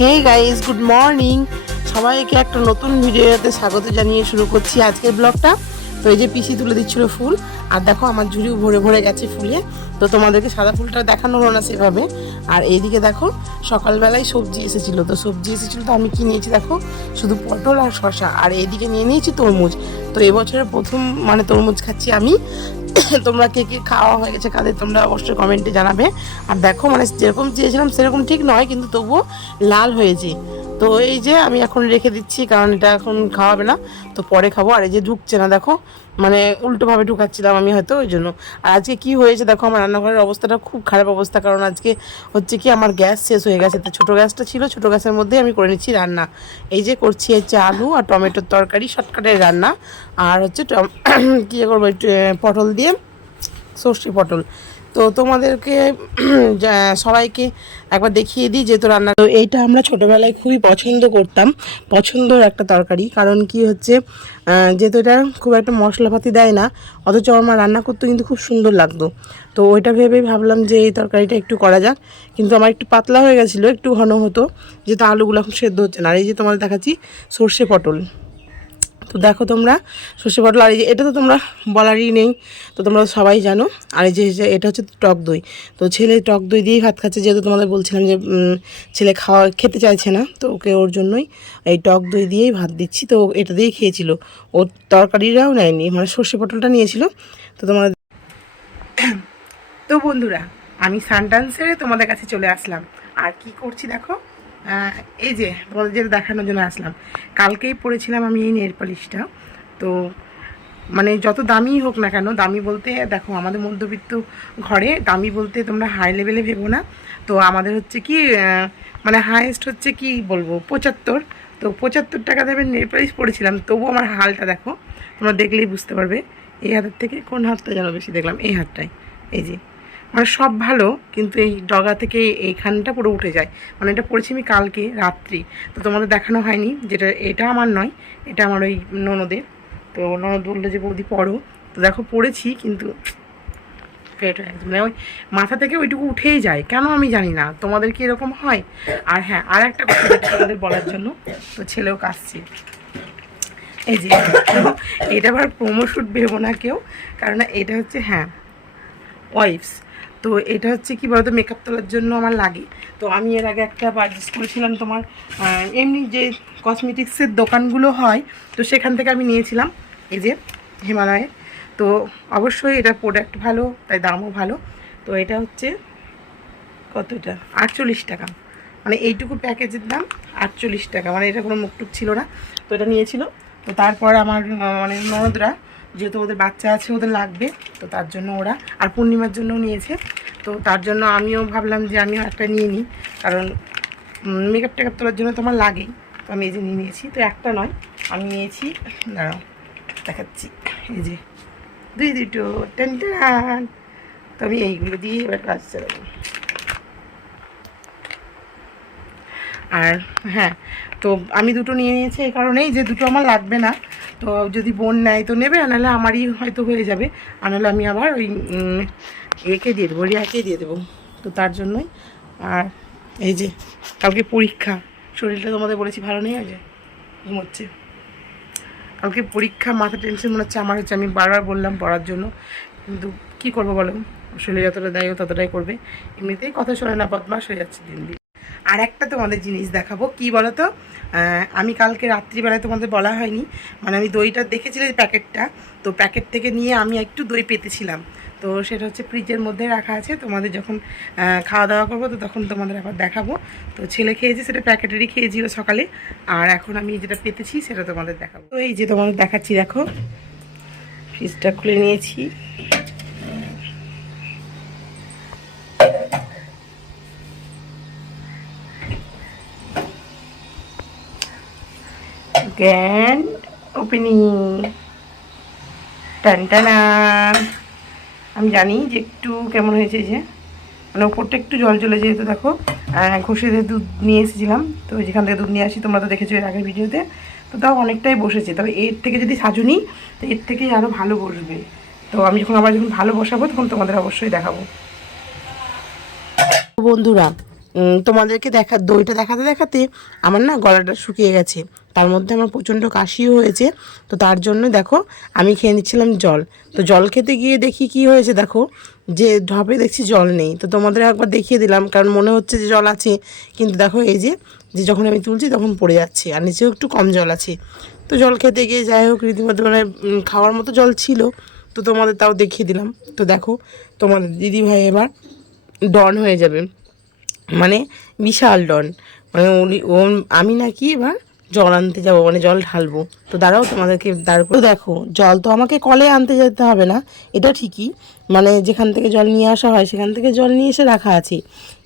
Hey guys, good morning. সবাইকে একটা নতুন ভিডিওতে স্বাগত জানিয়ে শুরু করছি আজকের ব্লগটা। তো এই যে পিসি তুলে দিচ্ছিল ফুল, আর দেখো আমার ঝুড়িও ভরে ভরে গেছে ফুলে। তো তোমাদেরকে সাদা ফুলটা দেখানো হলো না সেভাবে। আর এইদিকে দেখো সকালবেলায় সবজি এসেছিলো, তো সবজি এসেছিলো তো আমি কি নিয়েছি দেখো, শুধু পটল আর শশা। আর এইদিকে নিয়ে নিয়েছি তরমুজ। তো এবছরের প্রথম মানে তরমুজ খাচ্ছি আমি। তোমরা কে কে খাওয়া হয়ে গেছে কাদের তোমরা অবশ্যই কমেন্টে জানাবে। আর দেখো মানে যেরকম চেয়েছিলাম সেরকম ঠিক নয়, কিন্তু তবুও লাল হয়েছে। তো এই যে আমি এখন রেখে দিচ্ছি, কারণ এটা এখন খাওয়াবে না, তো পরে খাবো। আর এই যে ঢুকছে না দেখো, মানে উল্টোভাবে ঢুকাচ্ছিলাম আমি হয়তো ওই জন্য। আর আজকে কি হয়েছে দেখো, আমার রান্নাঘরের অবস্থাটা খুব খারাপ অবস্থা, কারণ আজকে হচ্ছে কি আমার গ্যাস শেষ হয়ে গেছে। তো ছোটো গ্যাসটা ছিল, ছোটো গ্যাসের মধ্যেই আমি করে নিচ্ছি রান্না। এই যে করছি হচ্ছে আলু আর টমেটোর তরকারি, শর্টকাটের রান্না। আর হচ্ছে কী করবো, একটু পটল দিয়ে, সর্ষে পটল। তো তোমাদেরকে সবাইকে একবার দেখিয়ে দিই যেহেতু রান্না। তো এইটা আমরা ছোটোবেলায় খুবই পছন্দ করতাম, পছন্দের একটা তরকারি। কারণ কি হচ্ছে, যেহেতু এটা খুব একটা মশলাপাতি দেয় না, অথচ আমার রান্না করতে কিন্তু খুব সুন্দর লাগতো। তো ওইটা ভেবেই ভাবলাম যে এই তরকারিটা একটু করা যাক। কিন্তু আমার একটু পাতলা হয়ে গেছিলো, একটু ঘন হতো, যেহেতু আলুগুলো এখন সেদ্ধ হচ্ছে না। আর এই যে তোমাদের দেখাচ্ছি সর্ষে পটল। তো দেখো তোমরা সর্ষে পটল, আর এই যে এটা তো তোমরা বলারই নেই, তো তোমরা সবাই জানো। আর এই যে এটা হচ্ছে টক দই। তো ছেলে টক দই দিয়েই ভাত খাচ্ছে, যেহেতু তোমাদের বলছিলাম যে ছেলে খেতে চাইছে না, তো ওকে ওর জন্যই এই টক দই দিয়েই ভাত দিচ্ছি। তো এটা দিয়েই খেয়েছিল, ওর তরকারিটাও নেয়নি, মানে সর্ষে পটলটা নিয়েছিল। তো তোমরা তো বন্ধুরা, আমি সানটান সেরে তোমাদের কাছে চলে আসলাম। আর কি করছি দেখো, এই যে তোমাদের যেটা দেখানোর জন্য আসলাম। কালকেই পরেছিলাম আমি এই নেল পালিশটা। তো মানে যত দামি হোক না কেন, দামি বলতে দেখো আমাদের মধ্যবিত্ত ঘরে দামি বলতে তোমরা হাই লেভেলে ভেবো না। তো আমাদের হচ্ছে কি মানে হাইয়েস্ট হচ্ছে কি বলবো 75। তো 75 টাকা দেবেন নেল পালিশ পরেছিলাম, তবুও আমার হালটা দেখো, তোমরা দেখলেই বুঝতে পারবে। এই হাতের থেকে কোন হাতটা যেন বেশি দেখলাম, এই হাতটাই। এই যে মানে সব ভালো, কিন্তু এই ডগা থেকে এইখানটা পুরো উঠে যায়। মানে এটা পড়েছি আমি কালকে রাত্রি, তো তোমাদের দেখানো হয়নি। যেটা এটা আমার নয়, এটা আমার ওই ননদের। তো ননদ বললো যে বৌদি পড়ো। তো দেখো পড়েছি, কিন্তু ফেট হয়ে গেছে, মানে ওই মাথা থেকে ওইটুকু উঠেই যায়, কেন আমি জানি না। তোমাদের কি এরকম হয়? আর হ্যাঁ, আর একটা কথা তোমাদের বলার জন্য, তো ছেলেও কাশছে। এই যে এটা আবার প্রোমোশুট ভেবো না কেউ, কারণ এটা হচ্ছে হ্যাঁ ওয়াইফস। তো এটা হচ্ছে কি বলতো, মেকআপ তোলার জন্য আমার লাগে। তো আমি এর আগে একটা পারচেস করেছিলাম তোমার এমনি যে কসমেটিক্সের দোকানগুলো হয়, তো সেখান থেকে আমি নিয়েছিলাম এই যে হিমালয়ে। তো অবশ্যই এটা প্রোডাক্ট ভালো, তাই দামও ভালো। তো এটা হচ্ছে কত, এটা 48 টাকা, মানে এইটুকু প্যাকেজের দাম 48 টাকা। মানে এটা কোনো মুখটুক ছিল না, তো এটা নিয়েছিল। তো তারপর আমার মানে ননদরা, যেহেতু ওদের বাচ্চা আছে, ওদের লাগবে, তো তার জন্য ওরা, আর পূর্ণিমার জন্যও নিয়েছে। তো তার জন্য আমিও ভাবলাম যে আমিও একটা নিয়ে নিই, কারণ মেকআপ টেকআপ তোলার জন্য তোমার লাগেই। তো আমি এই যে নিয়ে নিয়েছি, তো একটা নয় আমি নিয়েছি, দাঁড়াও দেখাচ্ছি, এই যে দুটো টেন টেন। তো আমি এইগুলো দিয়ে এবার কাজ চালাবো। আর হ্যাঁ, তো আমি দুটো নিয়ে নিয়েছি এই কারণেই যে দুটো আমার লাগবে না। তো যদি বোন নেয় তো নেবে, আনালে আমারই হয়তো হয়ে যাবে, আনালে আমি আবার ওই একে দিয়ে দেবো, রিয়াকে দিয়ে দেবো। তো তার জন্যই। আর এই যে কালকে পরীক্ষা, শরীরটা তোমাদের বলেছি ভালো নেই, আজ ঘুমোচ্ছে। কালকে পরীক্ষা, মাথা টেনশন মনে হচ্ছে আমার হচ্ছে। আমি বারবার বললাম পড়ার জন্য, কিন্তু কী করবো বলো, শরীর যতটা দেয় ততটাই করবে। এমনিতেই কথা শোনে না, বদমাস হয়ে যাচ্ছে দিন দিন। আর একটা তোমাদের জিনিস দেখাবো, কি বলো তো, আমি কালকে রাত্রিবেলায় তোমাদের বলা হয়নি, মানে আমি দইটা দেখেছিলাম প্যাকেটটা, তো প্যাকেট থেকে নিয়ে আমি একটু দই পেতেছিলাম। তো সেটা হচ্ছে ফ্রিজের মধ্যে রাখা আছে, তোমাদের যখন খাওয়া দাওয়া করবো তো তখন তোমাদের আবার দেখাবো। তো ছেলে খেয়েছি, সেটা প্যাকেটেরই খেয়েছিল সকালে, আর এখন আমি যেটা পেতেছি সেটা তোমাদের দেখাবো। তো এই যে তোমাদের দেখাচ্ছি, দেখো ফ্রিজটা খুলে নিয়েছি। গ্র্যান্ড ওপেনিং, টানটানা। আমি জানি যে একটু কেমন হয়েছে, যে মানে ওপরটা একটু জল চলে, যেহেতু দেখো ঘষে দিয়ে দুধ নিয়ে এসেছিলাম, তো যেখান থেকে দুধ নিয়ে আসি তোমরা তো দেখেছো এর আগের ভিডিওতে। তো তাও অনেকটাই বসেছে, তবে এর থেকে যদি সাজু নিই তো এর থেকেই আরও ভালো বসবে। তো আমি যখন ভালো বসাবো তখন তোমাদের অবশ্যই দেখাবো। বন্ধুরা, তোমাদেরকে দইটা দেখাতে দেখাতে আমার না গলাটা শুকিয়ে গেছে, তার মধ্যে আমার প্রচণ্ড কাশিও হয়েছে। তো তার জন্য দেখো আমি খেয়ে নিচ্ছিলাম জল। তো জল খেতে গিয়ে দেখি কি হয়েছে, দেখো যে ঢপে দেখছি জল নেই। তো তোমাদের একবার দেখিয়ে দিলাম, কারণ মনে হচ্ছে যে জল আছে, কিন্তু দেখো এই যে যখন আমি তুলছি তখন পড়ে যাচ্ছে, আর নিচেও একটু কম জল আছে। তো জল খেতে গিয়ে যাই হোক রীতিমতো মানে খাওয়ার মতো জল ছিল, তো তোমাদের তাও দেখিয়ে দিলাম। তো দেখো তোমাদের দিদিভাই এবার ডন হয়ে যাবে, মানে বিশাল ডন, মানে আমি নাকি এবার জল আনতে যাবো, মানে জল ঢালবো। তো দাঁড়াও তোমাদেরকে দাঁড় করে দেখো, জল তো আমাকে কলে আনতে যেতে হবে না, এটা ঠিকই, মানে যেখান থেকে জল নিয়ে আসা হয় সেখান থেকে জল নিয়ে এসে রাখা আছে।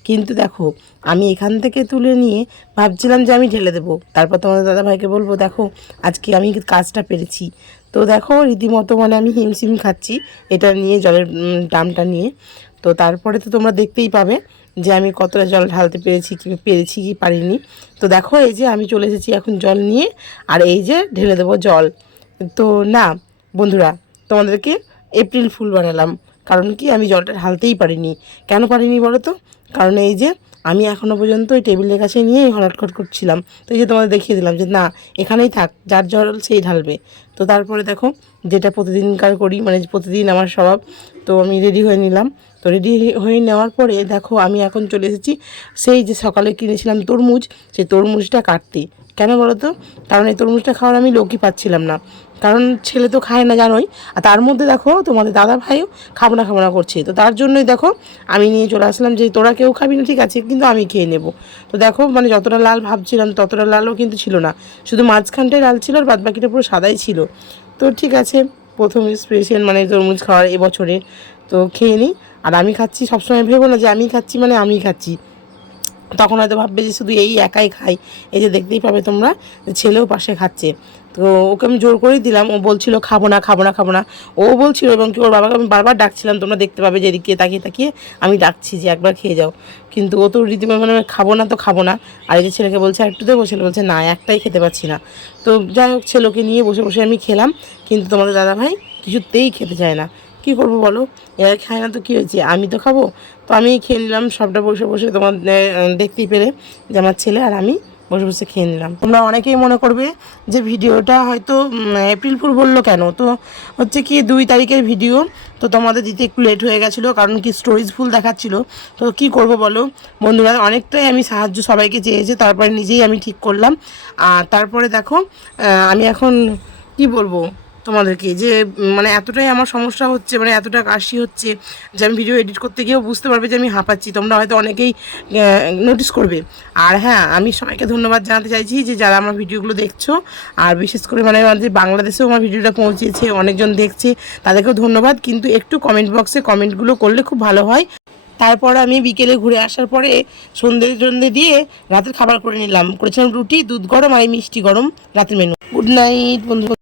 কিন্তু দেখো আমি এখান থেকে তুলে নিয়ে ভাবছিলাম যে আমি ঢেলে দেবো, তারপর তোমাদের দাদাভাইকে বলবো দেখো আজকে আমি কাজটা পেরেছি। তো দেখো রীতিমতো মানে আমি হিমশিম খাচ্ছি এটা নিয়ে, জলের ড্রামটা নিয়ে। তো তারপরে তো তোমরা দেখতেই পাবে যে আমি কতটা জল ঢালতে পেরেছি কি পারিনি। তো দেখো এই যে আমি চলে এসেছি এখন জল নিয়ে, আর এই যে ঢেলে দেবো জল। তো না বন্ধুরা, তোমাদেরকে এপ্রিল ফুল বানালাম, কারণ কি আমি জলটা ঢালতেই পারিনি। কেন পারিনি বলো তো? কারণ এই যে আমি এখনও পর্যন্ত ওই টেবিলের কাছে নিয়েই হটখট করছিলাম। তো এই যে তোমাদের দেখিয়ে দিলাম যে না এখানেই থাক, যার জল সেই ঢালবে। তো তারপরে দেখো যেটা প্রতিদিনকার করি, মানে প্রতিদিন আমার স্বভাব, তো আমি রেডি হয়ে নিলাম। তো রেডি হয়ে নেওয়ার পরে দেখো আমি এখন চলে এসেছি সেই যে সকালে কিনেছিলাম তরমুজ, সেই তরমুজটা কাটতে। কেন বলো তো? কারণ এই তরমুজটা খাওয়ার আমি লোকই পাচ্ছিলাম না, কারণ ছেলে তো খায় না জানোই, আর তার মধ্যে দেখো তোমাদের দাদা ভাইও খাবো না করছে। তো তার জন্যই দেখো আমি নিয়ে চলে আসলাম যে তোরা কেউ খাবি না ঠিক আছে, কিন্তু আমি খেয়ে নেব। তো দেখো মানে যতটা লাল ভাবছিলাম ততটা লালও কিন্তু ছিল না, শুধু মাঝখানটায় লাল ছিল আর বাদবাকিটা পুরো সাদাই ছিল। তো ঠিক আছে, প্রথম স্পেশাল মানে তরমুজ খাওয়ার এবছরে, তো খেয়ে নিই। আর আমি খাচ্ছি, সবসময় ভেবো না যে আমি খাচ্ছি মানে আমি খাচ্ছি, তখন হয়তো ভাববে যে শুধু এই একাই খাই। এই যে দেখতেই পাবে তোমরা ছেলেও পাশে খাচ্ছে। তো ওকে আমি জোর করেই দিলাম, ও বলছিল খাবো না খাবো না খাবো না, ও বলছিল, এবং কি ওর বাবাকে আমি বারবার ডাকছিলাম, তোমরা দেখতে পাবে যে এদিকে তাকিয়ে তাকিয়ে আমি ডাকছি যে একবার খেয়ে যাও, কিন্তু ও তো রীতিমতো মানে খাবো না তো খাবো না। আর এই যে ছেলেকে বলছে আর একটু দেবো, ছেলে বলছে না একটাই খেতে পাচ্ছি না। তো যাই হোক ছেলেকে নিয়ে বসে বসে আমি খেলাম, কিন্তু তোমাদের দাদাভাই কিছুতেই খেতে চায় না। কী করবো বলো, এরা খায় না তো কী হয়েছে, আমি তো খাবো। তো আমি খেয়ে নিলাম সবটা বসে বসে, তোমার দেখতেই পেরে যে আমার ছেলে আর আমি বসে বসে খেয়ে নিলাম। তোমরা অনেকেই মনে করবে যে ভিডিওটা হয়তো এপ্রিল ফুল বললো কেন, তো হচ্ছে কি 2 তারিখের ভিডিও, তো তোমাদের দিতে একটু লেট হয়ে গেছিলো, কারণ কি স্টোরেজ ফুল দেখাচ্ছিলো। তো কি করব বলো বন্ধুরা, অনেকটাই আমি সাহায্য সবাইকে চেয়েছি, তারপরে নিজেই আমি ঠিক করলাম। আর তারপরে দেখো আমি এখন কি বলবো তোমাদেরকে, যে মানে এতটাই আমার সমস্যা হচ্ছে, মানে এতটা কাশি হচ্ছে যে আমি ভিডিও এডিট করতে গিয়েও বুঝতে পারবে যে আমি হাঁপাচ্ছি, তোমরা হয়তো অনেকেই নোটিস করবে। আর হ্যাঁ, আমি সবাইকে ধন্যবাদ জানাতে চাইছি যে যারা আমার ভিডিওগুলো দেখছো, আর বিশেষ করে মানে যে বাংলাদেশেও আমার ভিডিওটা পৌঁছেছে, অনেকজন দেখছে, তাদেরকেও ধন্যবাদ। কিন্তু একটু কমেন্ট বক্সে কমেন্টগুলো করলে খুব ভালো হয়। তারপর আমি বিকেলে ঘুরে আসার পরে সন্ধে দিয়ে রাতের খাবার করেছিলাম রুটি, দুধ গরম আর মিষ্টি গরম রাতের মেনু। গুড নাইট বন্ধু।